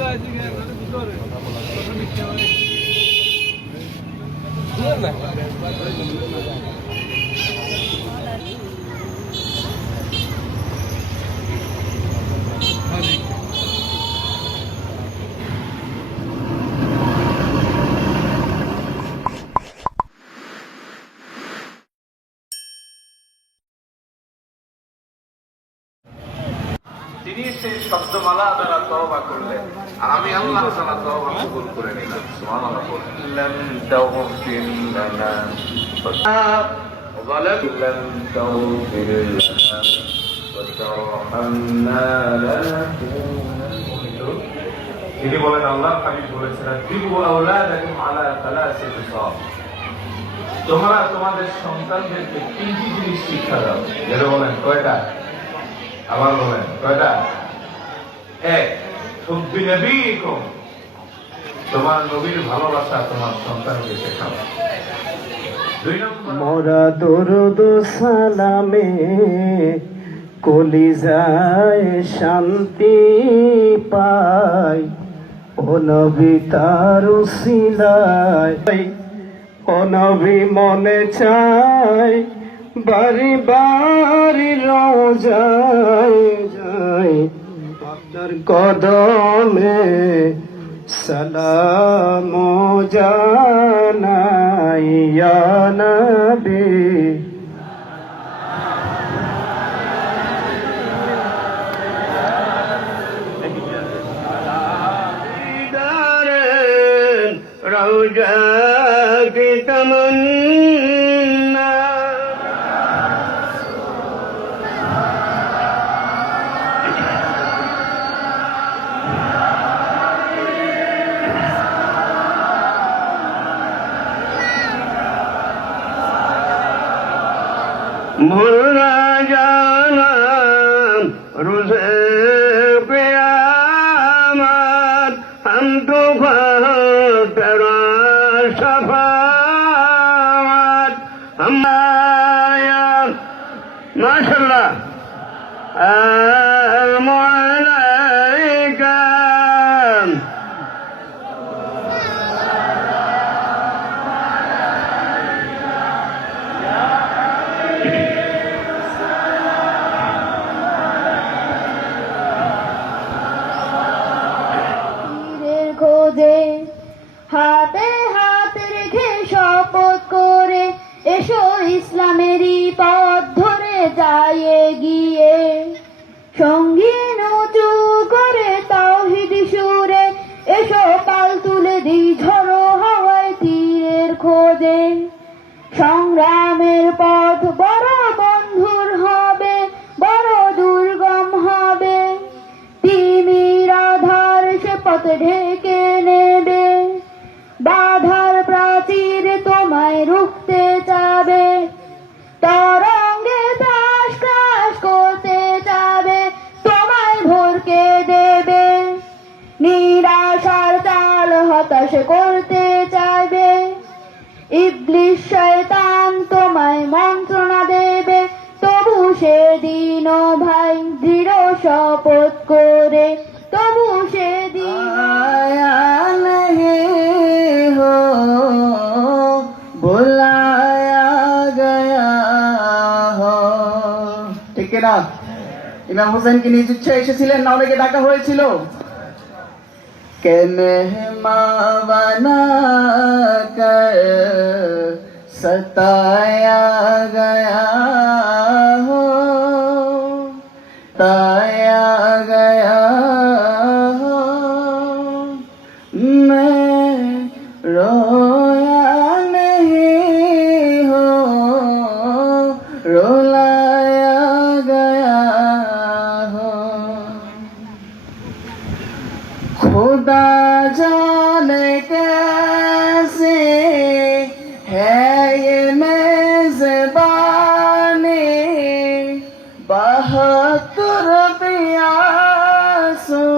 Thank you. তিনি সেই শব্দমালা দ্বারা তওবা করলেন আর আমি আল্লাহ তাআলা তওবা কবুল করে নিলাম সুবহানাল্লাহ বললেন লন তাগফির লানা ظلم لن تغفر لنا وترحمنا لنكونن তিনি বলেন আল্লাহ আমি বলেছিলেন দিবু আওলাদাকুম আলা সালাসিতি সাব তোমরা তোমাদের সন্তানদেরকে তিনটি জিনিস শিক্ষা দাও যেটা বলেন কয়টা আবার বলেন, কয়টা? এক। নবীকুম তোমার নবীর ভালোবাসা তোমার সন্তানকে শেখাও। সালামে কলিজায় শান্তি পাই। ও নবী তার উসিলায়। ও মনে চাই বারে বারে রোজায় যায় আপনার কদমে সালাম জানাইয়া নবী। রোজা কি তমন্না भूलना जाना रुझे प्यामत हम तो तेरा शफावत हम माशा المعلم ইসলামেরই পথ ধরে যায় গিয়ে হতাশ করতে চাইবে। ইবলিশ শয়তান তোমায় মন্ত্রণা দেবে। তবু সেদিন ভাই দৃঢ় শপথ করে। তবু সেদিন ইমাম হোসেন কি নিজ ইচ্ছে এসেছিলেন না? অনেকে ডাকা হয়েছিল। मावना कर सताया गया हो। খোদা জানে কেসে হ্যাঁ মেজবানে বাহাতুর পিয়াসো,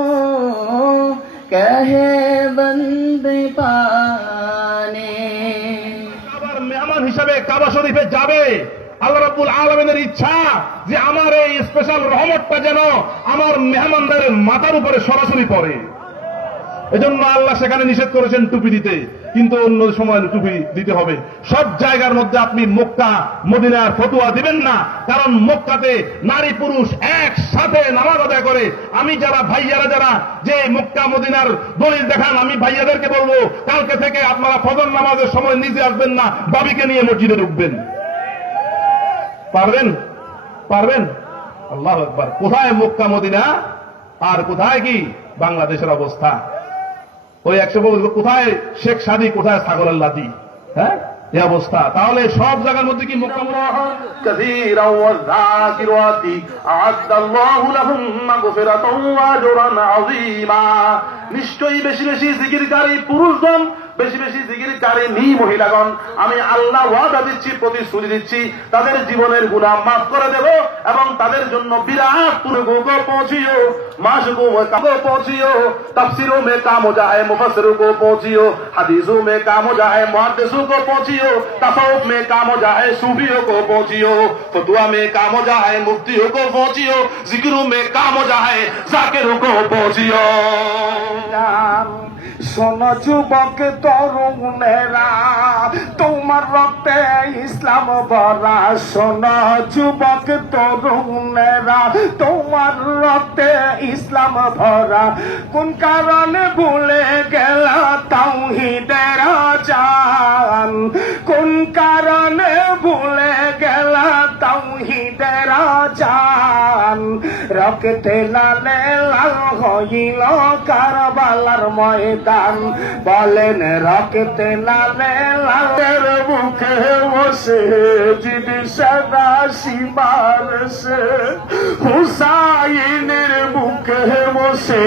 কহে বন্দে পানে। মেহমান হিসাবে কাবা শরীফে যাবে। আল্লাহ রাব্বুল আলমিনের ইচ্ছা যে আমার এই স্পেশাল রহমতটা যেন আমার মেহমানদের মাথার উপরে সরাসরি পড়ে। এজন্য আল্লাহ সেখানে নিষেধ করেছেন টুপি দিতে। কিন্তু অন্য সময় টুপি দিতে হবে। সব জায়গার মধ্যে আপনি মক্কা, মদিনার ফতুয়া দিবেন না। কারণ মক্কাতে নারী পুরুষ একসাথে নামাজ আদায় করে। আমি যারা, ভাইয়ারা যারা, যে মক্কা, মদিনার দলিল দেখান, আমি ভাইয়াদেরকে বলব, কালকে থেকে আপনারা ফজর নামাজের সময় নিজে আসবেন না, বাবিকে নিয়ে মসজিদে ঢুকবেন। পারবেন? পারবেন? আল্লাহ একবার কোথায় মক্কা, মদিনা? আর কোথায় কি? বাংলাদেশের অবস্থা। ওই একশো বছর কোথায় শেখ সাদি, কোথায় সাগর আল্লাদি হ্যাঁ? এই অবস্থা। তাহলে সব জায়গার মধ্যে কি নিশ্চয়ই বেশি বেশি জিকিরকারী পুরুষগণ বেশি বেশি জিগির কারে নি মহিলাগণ, আমি আল্লাহ ওয়াদা দিচ্ছি, প্রতিশ্রুতি দিচ্ছি, তাদের জীবনের গুণা মাফ করে দেব এবং তাদের জন্য বিরাট পুরগুক পৌঁছিও মাসগু মে কামো পৌঁছিও তাফসিরু মে কামো যায় মুফাসসিরু গো পৌঁছিও হাদিসু মে কামো যায় মুহাদ্দিসু গো পৌঁছিও তাসাউফ মে কামো যায় সুফিও গো পৌঁছিও, ফতোয়া মে কামো যায় মুফতিও গো পৌঁছিও জিকিরু মে কামো যায় জাকিরু গো পৌঁছিও। সোনা যুবক তরুণেরা, তোমার রক্তে ইসলাম ভরা। শোনো যুবক তরুণেরা, তোমার রক্তে ইসলাম ভরা। কোন কারণে ভুলে গেল তাওহিদের জান কোন কারণে ভুলে গেল তাওহিদের জান রক্তে লালে লাল হইল কারবালার ময়দান। বলেন, রক্তে লালে লালের মুখে বসে যিনি সদা সীমার সে হুসাইনের মুখে বসে,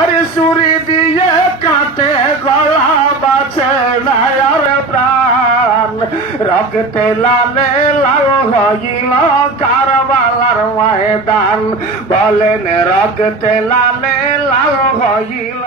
আরে সুরি দিয়ে কাটে গলা বাঁচে নায়ার রক্তে লালে লাল হইল কারবালার ময়দান বলেন রক্তে লালে লাল হইল